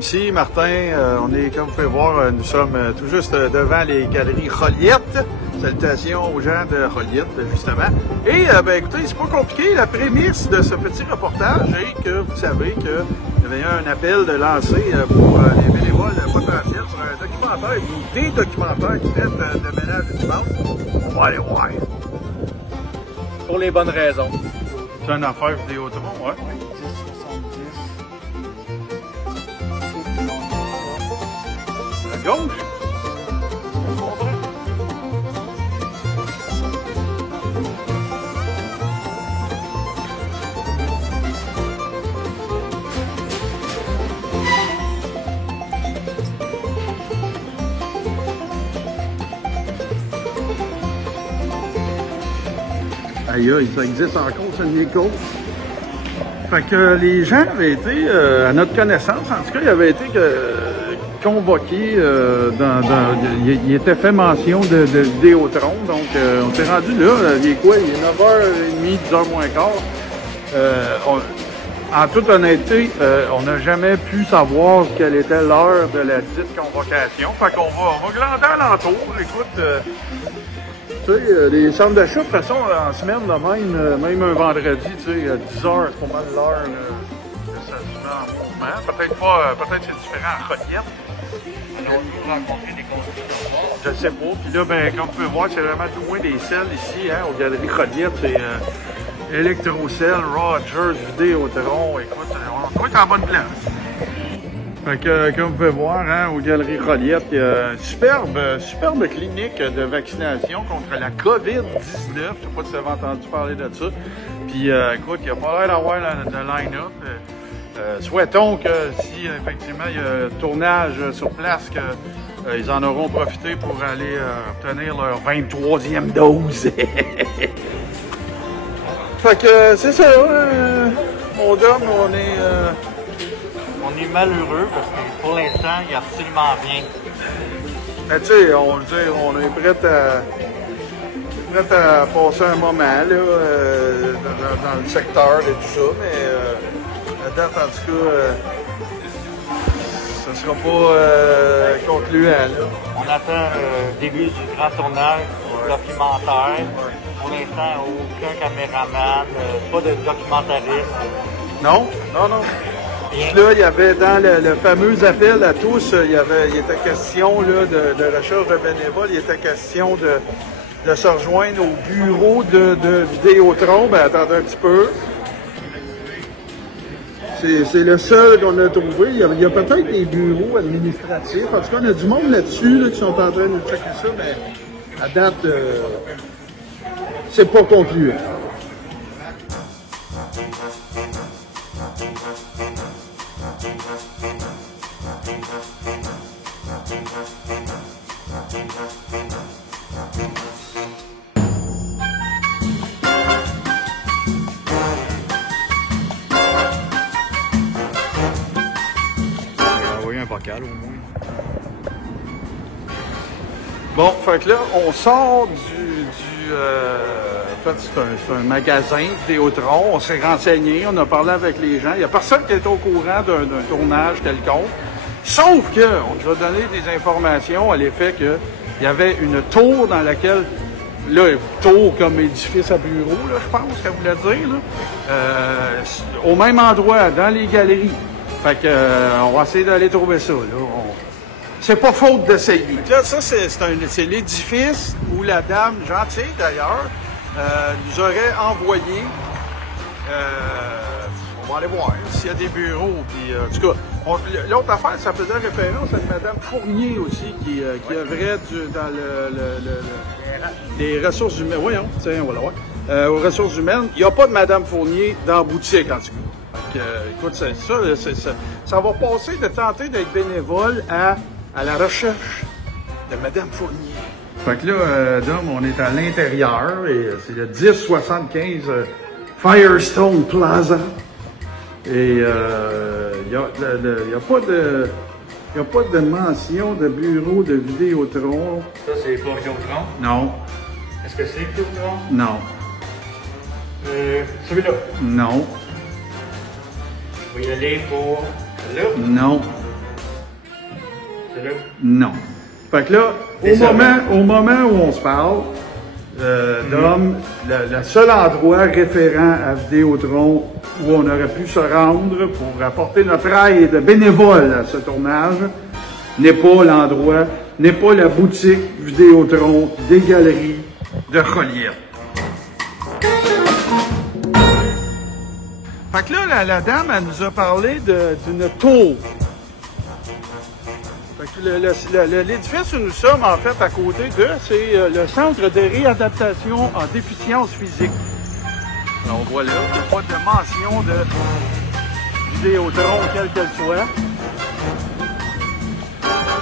Ici, Martin, on est, comme vous pouvez voir, nous sommes tout juste devant les galeries Joliette. Salutations aux gens de Joliette, justement. Et, ben, écoutez, c'est pas compliqué. La prémisse de ce petit reportage est que vous savez qu'il y avait eu un appel de lancer pour les bénévoles potentiels pour un documentaire ou des documentaires qui traitent de ménage du dimanche. On va aller voir. Pour les bonnes raisons. C'est une affaire Vidéotron, ouais. Gauche. Aïe aïe, ça existe encore, ça n'est qu'au. Fait que les gens avaient été, à notre connaissance, en tout cas, ils avaient été convoqués, il était fait mention de Vidéotron, donc on s'est rendu là, il est quoi, il est 9h30, 10h moins quart. En toute honnêteté, on n'a jamais pu savoir quelle était l'heure de la dite convocation, fait qu'on va glander alentour, écoute, tu sais, les centres d'achat, de toute façon, en semaine, là, même un vendredi, tu sais, à 10h, c'est pas mal l'heure que ça se met en mouvement. Peut-être c'est différent en Joliette. Alors, on peut rencontrer des constructeurs. Je sais pas. Puis là, ben, comme vous pouvez voir, c'est vraiment tout loin des selles ici, hein, aux Galeries Joliette. C'est Electrocell, Rogers, Vidéotron. Écoute, on doit être en bonne place. Fait que, comme vous pouvez voir, hein, aux Galeries Joliette, il y a une superbe clinique de vaccination contre la COVID-19. Je ne sais pas si vous avez entendu parler de ça. Puis, écoute, il n'y a pas l'air d'avoir de line-up. Souhaitons que si effectivement il y a tournage sur place, qu'ils en auront profité pour aller obtenir leur 23e dose. Fait que c'est ça, mon dôme, On est malheureux parce que pour l'instant, il n'y a absolument rien. Mais tu sais, on est prêt à passer un moment là, dans le secteur et tout ça, mais à date, en tout cas, ça ne sera pas concluant. Là. On attend le début du grand tournage documentaire. Pour l'instant, aucun caméraman, pas de documentariste. Non. Puis là, il y avait dans le fameux appel à tous, il était question là, de recherche de bénévoles, il était question de se rejoindre au bureau de Vidéotron. Ben attendez un petit peu. C'est le seul qu'on a trouvé. Il y a peut-être des bureaux administratifs. En tout cas, on a du monde là-dessus là, qui sont en train de checker ça, mais à date, c'est pas concluant. Un vocal au moins. Bon, fait que là, on sort en fait, c'est un magasin Vidéotron. On s'est renseigné, on a parlé avec les gens. Il n'y a personne qui est au courant d'un tournage quelconque. Sauf qu'on nous a donné des informations à l'effet qu'il y avait une tour dans laquelle, là, tour comme édifice à bureau, là, je pense qu'elle voulait dire, là, au même endroit, dans les galeries. Fait que, on va essayer d'aller trouver ça, là. C'est pas faute d'essayer. Là, ça, c'est l'édifice où la dame, gentille d'ailleurs, nous aurait envoyé. On va aller voir s'il y a des bureaux. Puis, en tout cas, l'autre affaire, ça faisait référence à Mme Fournier aussi, qui œuvrait dans les ressources humaines. Voyons, tiens, on va la voir. Aux ressources humaines. Il n'y a pas de Mme Fournier dans la boutique, en tout cas. Écoute, ça va passer de tenter d'être bénévole à la recherche de Madame Fournier. Fait que là, Dom, on est à l'intérieur et c'est le 1075 Firestone Plaza. Et il n'y a pas de mention de bureau de Vidéotron. Ça, c'est pas Vidéotron? Non. Est-ce que c'est Vidéotron? Non. Celui-là? Non. Je vais y aller pour là? Non. C'est là? Non. Fait que là, au moment où on se parle, Dom, le seul endroit référent à Vidéotron où on aurait pu se rendre pour apporter notre aide bénévole à ce tournage n'est pas l'endroit, n'est pas la boutique Vidéotron des Galeries de Joliette. Fait que là, la dame, elle nous a parlé d'une tour. L'édifice où nous sommes, en fait, à côté c'est le Centre de réadaptation en déficience physique. Alors, on voit là, il n'y a pas de mention de Vidéotron, quelle qu'elle soit.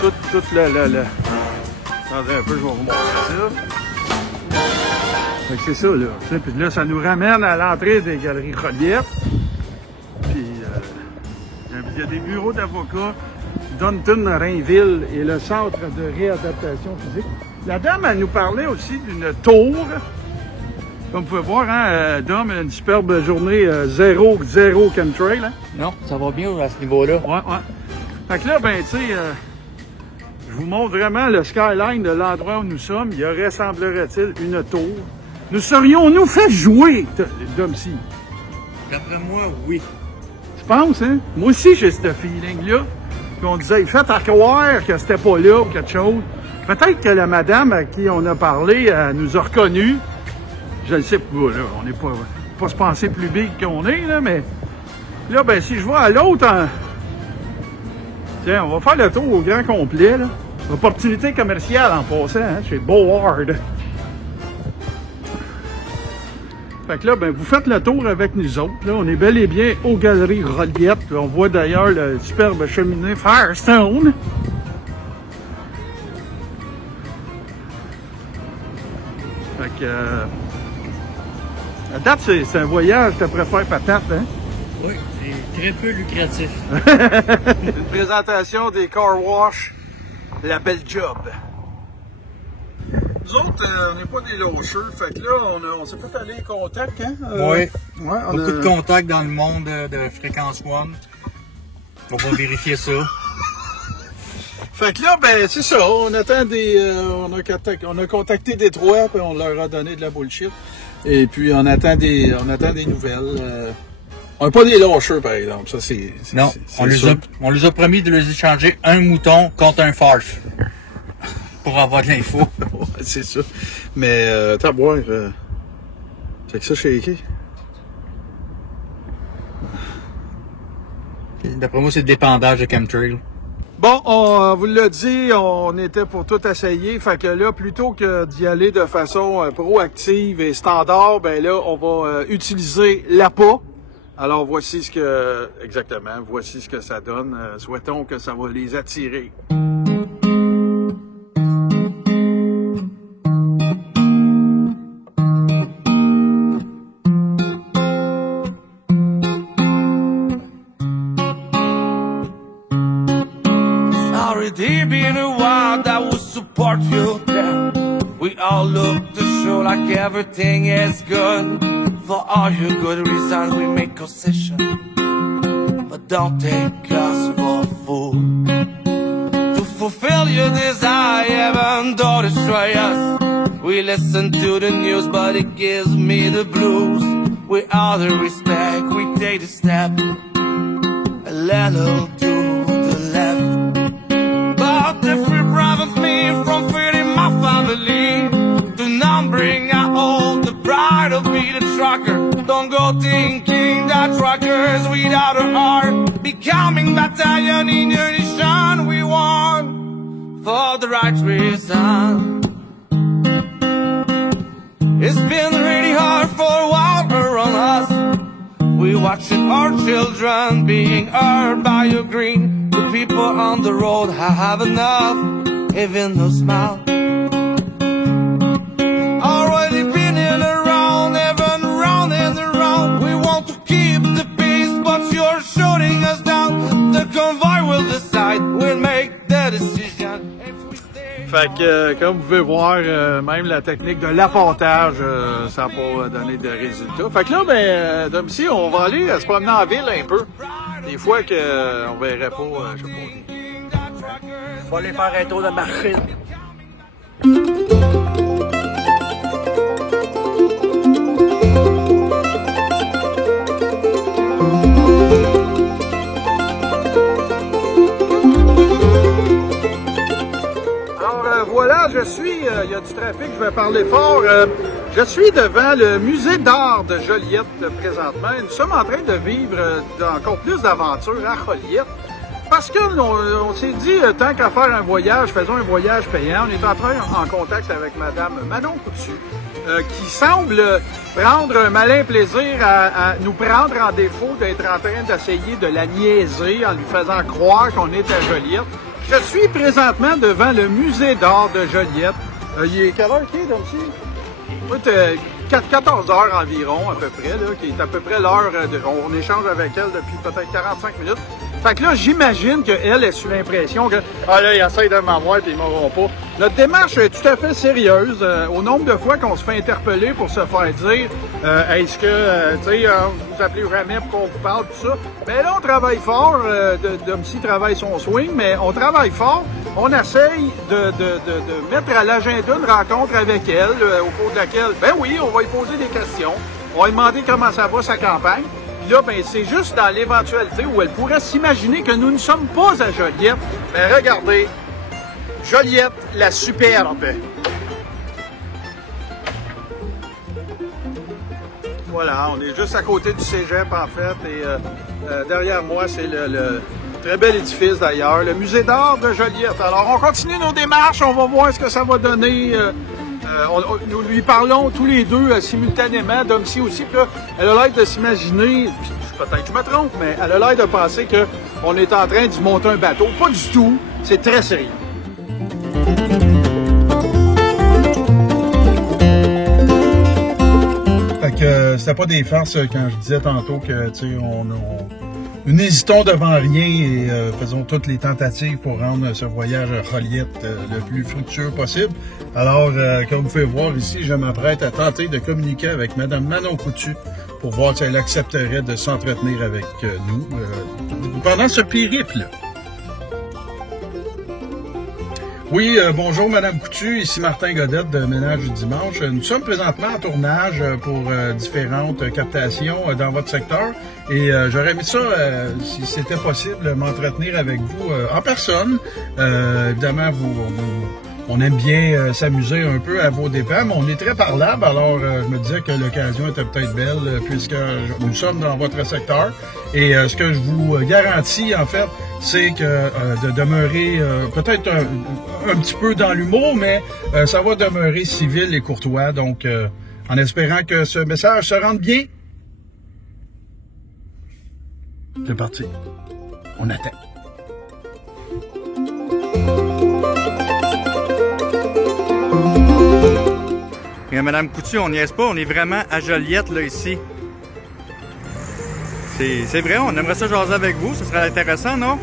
Toute Attendez un peu, je vais vous montrer ça. Fait que c'est ça, là. Puis là, ça nous ramène à l'entrée des Galeries Joliette. Puis, il y a des bureaux d'avocats. Dunton-Rainville et le Centre de réadaptation physique. La dame, elle nous parlait aussi d'une tour. Comme vous pouvez voir, hein, Dom, une superbe journée zéro chemtrail. Hein? Non, ça va bien à ce niveau-là. Ouais. Fait que là, ben, tu sais, je vous montre vraiment le skyline de l'endroit où nous sommes. Il y aurait, semblerait-il, une tour. Nous serions-nous fait jouer, Dom-ci? D'après moi, oui. Je pense, hein? Moi aussi, j'ai ce feeling-là. Puis on disait, faites à croire que c'était pas là ou quelque chose. Peut-être que la madame à qui on a parlé, elle nous a reconnus. Je ne sais pas, là. On n'est pas se penser plus big qu'on est, là, mais là, ben, si je vais à l'autre, tiens, on va faire le tour au grand complet, là. Opportunité commerciale en passant, hein, chez Beauward. Fait que là, ben, vous faites le tour avec nous autres. Là, on est bel et bien aux Galeries Joliette. On voit d'ailleurs le superbe cheminée Firestone. Fait que... à date, c'est un voyage que tu préfères patate, hein? Oui, c'est très peu lucratif. Une présentation des car wash, la belle job. Nous autres, on n'est pas des lâcheux, fait que là, on s'est fait aller contact, hein? Oui, beaucoup de contacts dans le monde de Fréquence One. On va vérifier ça. Fait que là, ben, c'est ça, on attend on a contacté Détroit, puis on leur a donné de la bullshit. Et puis, on attend des nouvelles. On n'est pas des lâcheux, par exemple, ça c'est... Non, on les a promis de les échanger un mouton contre un farf. Pour avoir de l'info. Ouais, c'est ça. Mais, t'as à boire. C'est que ça, shaké. D'après moi, c'est le dépendage de chemtrail. Bon, on vous l'a dit, on était pour tout essayer. Fait que là, plutôt que d'y aller de façon proactive et standard, ben là, on va utiliser l'appât. Alors, voici ce que ça donne. Souhaitons que ça va les attirer. Deep in a while that will support you. Yeah. We all look to show like everything is good. For all your good reasons we make concession, but don't take us for a fool. To fulfill your desire, even though destroy us. We listen to the news, but it gives me the blues. With all the respect, we take the step a little to the left. If we prevent me from feeding my family, do not bring out all the pride of being a trucker. Don't go thinking that truckers without a heart becoming battalion in your nation. We want for the right reason. It's been really hard for a while around us. We We're watching our children being hurt by your green. The people on the road have enough, even no smile. Already been in around, even round and around. We want to keep the peace, but you're shooting us down. The convoy will decide, we'll make the decision. Fait que, comme vous pouvez voir, même la technique de l'appontage, ça n'a pas donné de résultat. Fait que là, ben, comme si on va aller se promener en ville un peu. Des fois qu'on verrait pas, je sais pas. On va aller faire un tour de marché. Voilà, je suis, il y a du trafic, je vais parler fort. Je suis devant le musée d'art de Joliette présentement. Nous sommes en train de vivre encore plus d'aventures à Joliette. Parce que on s'est dit, tant qu'à faire un voyage, faisons un voyage payant. On est en contact avec Madame Manon Coutu, qui semble prendre un malin plaisir à nous prendre en défaut d'être en train d'essayer de la niaiser en lui faisant croire qu'on est à Joliette. Je suis présentement devant le musée d'art de Joliette. Il est quelle heure qui est, donc ici? 14 heures environ, à peu près, là, qui est à peu près l'heure on échange avec elle depuis peut-être 45 minutes. Fait que là, j'imagine qu'elle est sous l'impression que « Ah là, ils essayent de m'avoir et ils m'auront pas ». Notre démarche est tout à fait sérieuse. Au nombre de fois qu'on se fait interpeller pour se faire dire « Est-ce que, tu sais, vous appelez jamais pour qu'on vous parle, tout ça ». Mais là, on travaille fort. Domcy travaille son swing, mais on travaille fort. On essaye de mettre à l'agenda une rencontre avec elle, au cours de laquelle, ben oui, on va lui poser des questions. On va lui demander comment ça va, sa campagne. Puis là, ben, c'est juste dans l'éventualité où elle pourrait s'imaginer que nous ne sommes pas à Joliette. Mais regardez, Joliette, la superbe. Voilà, on est juste à côté du cégep, en fait. Et derrière moi, c'est le très bel édifice, d'ailleurs, le musée d'art de Joliette. Alors, on continue nos démarches, on va voir ce que ça va donner. Nous lui parlons tous les deux simultanément, Domcy aussi, puis là, elle a l'air de s'imaginer, peut-être que je me trompe, mais elle a l'air de penser qu'on est en train de monter un bateau. Pas du tout, c'est très sérieux. Fait que c'était pas des farces quand je disais tantôt que, tu sais, nous n'hésitons devant rien et faisons toutes les tentatives pour rendre ce voyage à Joliette le plus fructueux possible. Alors, comme vous pouvez voir ici, je m'apprête à tenter de communiquer avec Mme Manon Coutu pour voir si elle accepterait de s'entretenir avec nous pendant ce périple. Oui, bonjour Madame Coutu, ici Martin Godette de Ménage du Dimanche. Nous sommes présentement en tournage pour différentes captations dans votre secteur et j'aurais aimé ça, si c'était possible, m'entretenir avec vous en personne. Évidemment, on aime bien s'amuser un peu à vos dépens, mais on est très parlable, alors je me disais que l'occasion était peut-être belle puisque nous sommes dans votre secteur. Et ce que je vous garantis, en fait, c'est que de demeurer peut-être un petit peu dans l'humour, mais ça va demeurer civil et courtois. Donc, en espérant que ce message se rende bien, c'est parti. On attend. Et Madame Coutu, on n'y est pas, on est vraiment à Joliette, là, ici. C'est vrai, on aimerait ça jaser avec vous, ce serait intéressant, non?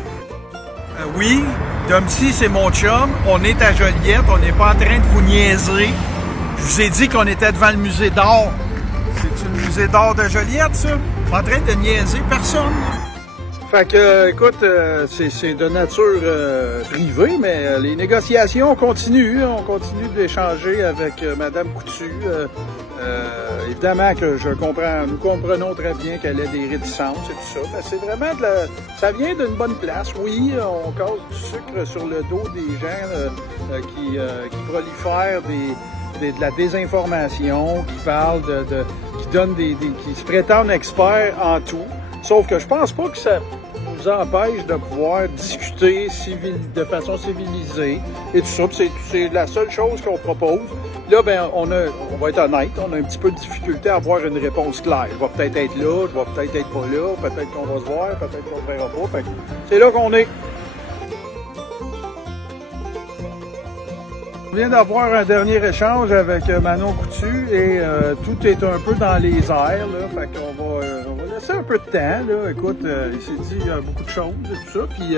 Oui, Domcy, c'est mon chum. On est à Joliette, on n'est pas en train de vous niaiser. Je vous ai dit qu'on était devant le musée d'art. C'est-tu le musée d'art de Joliette, ça? Pas en train de niaiser personne. Fait que, écoute, c'est de nature privée, mais les négociations continuent. On continue d'échanger avec Mme Coutu. Évidemment que nous comprenons très bien qu'elle ait des réticences et tout ça. Ben, c'est vraiment ça vient d'une bonne place. Oui, on casse du sucre sur le dos des gens qui prolifèrent de la désinformation, qui parlent qui donnent qui se prétendent experts en tout. Sauf que je pense pas que ça nous empêche de pouvoir discuter de façon civilisée et tout ça. C'est la seule chose qu'on propose. Là, ben, on va être honnête, on a un petit peu de difficulté à avoir une réponse claire. Je vais peut-être être là, je vais peut-être être pas là, peut-être qu'on va se voir, peut-être qu'on ne se verra pas. Fait que c'est là qu'on est. On vient d'avoir un dernier échange avec Manon Coutu et tout est un peu dans les airs. Là, fait qu'on va laisser un peu de temps. Là. Écoute, il s'est dit beaucoup de choses et tout ça. Puis,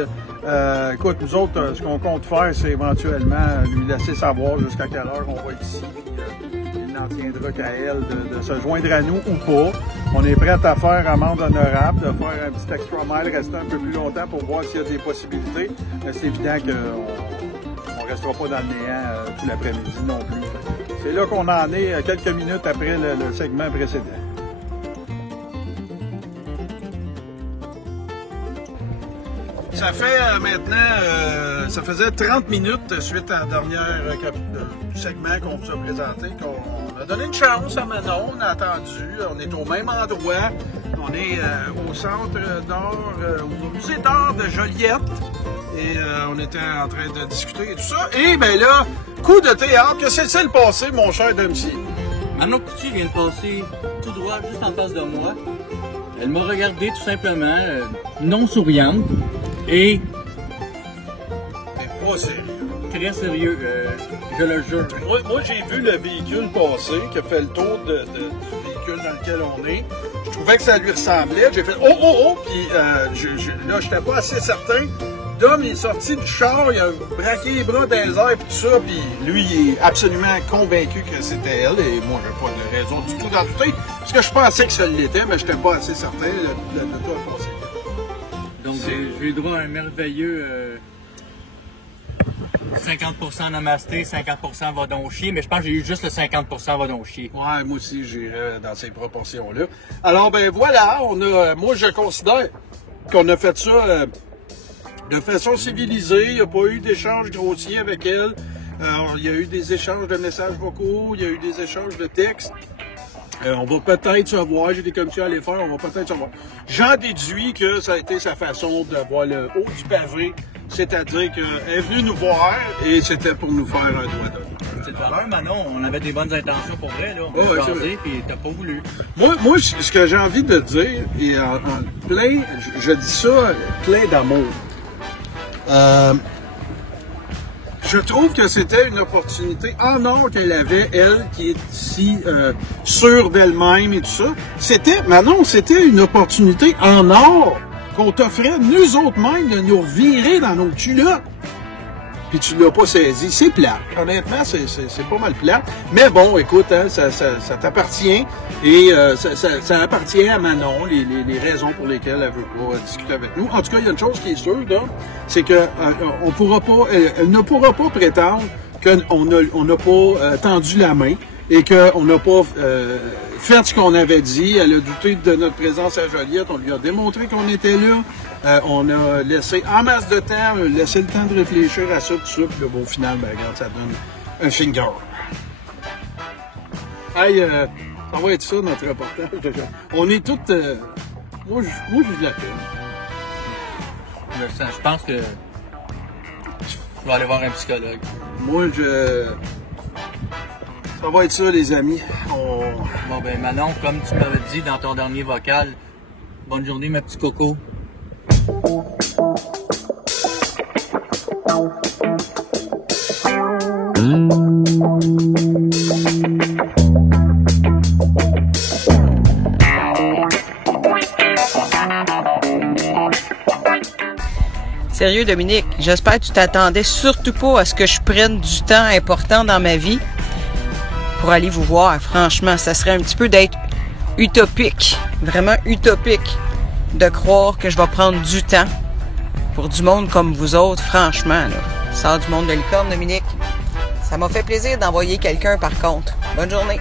écoute, nous autres, ce qu'on compte faire, c'est éventuellement lui laisser savoir jusqu'à quelle heure on va être ici. Puis, il n'en tiendra qu'à elle de se joindre à nous ou pas. On est prêt à faire amende honorable, de faire un petit extra mile, rester un peu plus longtemps pour voir s'il y a des possibilités. Mais c'est évident qu'on ne restera pas dans le néant tout l'après-midi non plus. C'est là qu'on en est quelques minutes après le segment précédent. Ça fait maintenant, ça faisait 30 minutes suite à la dernière segment qu'on vous a présenté, qu'on a donné une chance à Manon, on a attendu, on est au même endroit, on est au centre d'art, au musée d'art de Joliette, et on était en train de discuter et tout ça, et ben là, coup de théâtre, que s'est-il passé, mon cher Dempsey? Manon Coutu vient de passer tout droit juste en face de moi. Elle m'a regardé tout simplement, non souriante. Et Mais pas sérieux. Très sérieux, je le jure. Moi j'ai vu le véhicule passer, qui a fait le tour du véhicule dans lequel on est. Je trouvais que ça lui ressemblait. J'ai fait « Oh, oh, oh! » Puis là, j'étais pas assez certain. Dom, il est sorti du char, il a braqué les bras dans les airs et tout ça. Puis lui, il est absolument convaincu que c'était elle. Et moi, j'ai pas de raison du tout d'en douter. Parce que je pensais que ça l'était, mais j'étais pas assez certain. Le tout a passé. Donc, j'ai eu droit à un merveilleux 50% namasté, 50% va donc chier, mais je pense que j'ai eu juste le 50% va donc chier. Ouais, moi aussi, j'irais dans ces proportions-là. Alors, ben voilà, moi, je considère qu'on a fait ça de façon civilisée. Il n'y a pas eu d'échange grossier avec elle. Il y a eu des échanges de messages vocaux, il y a eu des échanges de textes. On va peut-être se voir, j'ai des commissions à aller faire, on va peut-être se voir. J'en déduis que ça a été sa façon de voir le haut du pavé, c'est-à-dire qu'elle est venue nous voir et c'était pour nous faire un doigt d'honneur. C'est de valeur, Manon, on avait des bonnes intentions pour vrai, là. On a jasé, puis t'as pas voulu. Moi, ce que j'ai envie de dire, et en plein, je dis ça plein d'amour. Je trouve que c'était une opportunité en or qu'elle avait, elle, qui est si sûre d'elle-même et tout ça. Manon, c'était une opportunité en or qu'on t'offrait, nous autres mêmes, de nous virer dans nos culottes. Puis tu l'as pas saisi. C'est plate. Honnêtement, c'est pas mal plate. Mais bon, écoute, hein, ça t'appartient. Et ça appartient à Manon, les raisons pour lesquelles elle veut pas discuter avec nous. En tout cas, il y a une chose qui est sûre, là, c'est que on pourra pas, elle ne pourra pas prétendre qu'on n'a pas tendu la main et qu'on n'a pas fait ce qu'on avait dit. Elle a douté de notre présence à Joliette. On lui a démontré qu'on était là. On a laissé en masse de temps, laissé le temps de réfléchir à ça, tout ça. Puis là, bon, au final, ben, regarde, ça donne un finger. Hey, ça va être ça, notre reportage. On est tous... moi, j'ai de la peine. Je pense que je vais aller voir un psychologue. Moi, ça va être ça, les amis. Bon, ben, Manon, comme tu m'avais dit dans ton dernier vocal, bonne journée, ma petite coco. Sérieux, Dominique, j'espère que tu t'attendais surtout pas à ce que je prenne du temps important dans ma vie pour aller vous voir. Franchement, ça serait un petit peu d'être utopique, vraiment utopique, de croire que je vais prendre du temps pour du monde comme vous autres. Franchement, là, sors du monde de licorne, Dominique. Ça m'a fait plaisir d'envoyer quelqu'un, par contre. Bonne journée.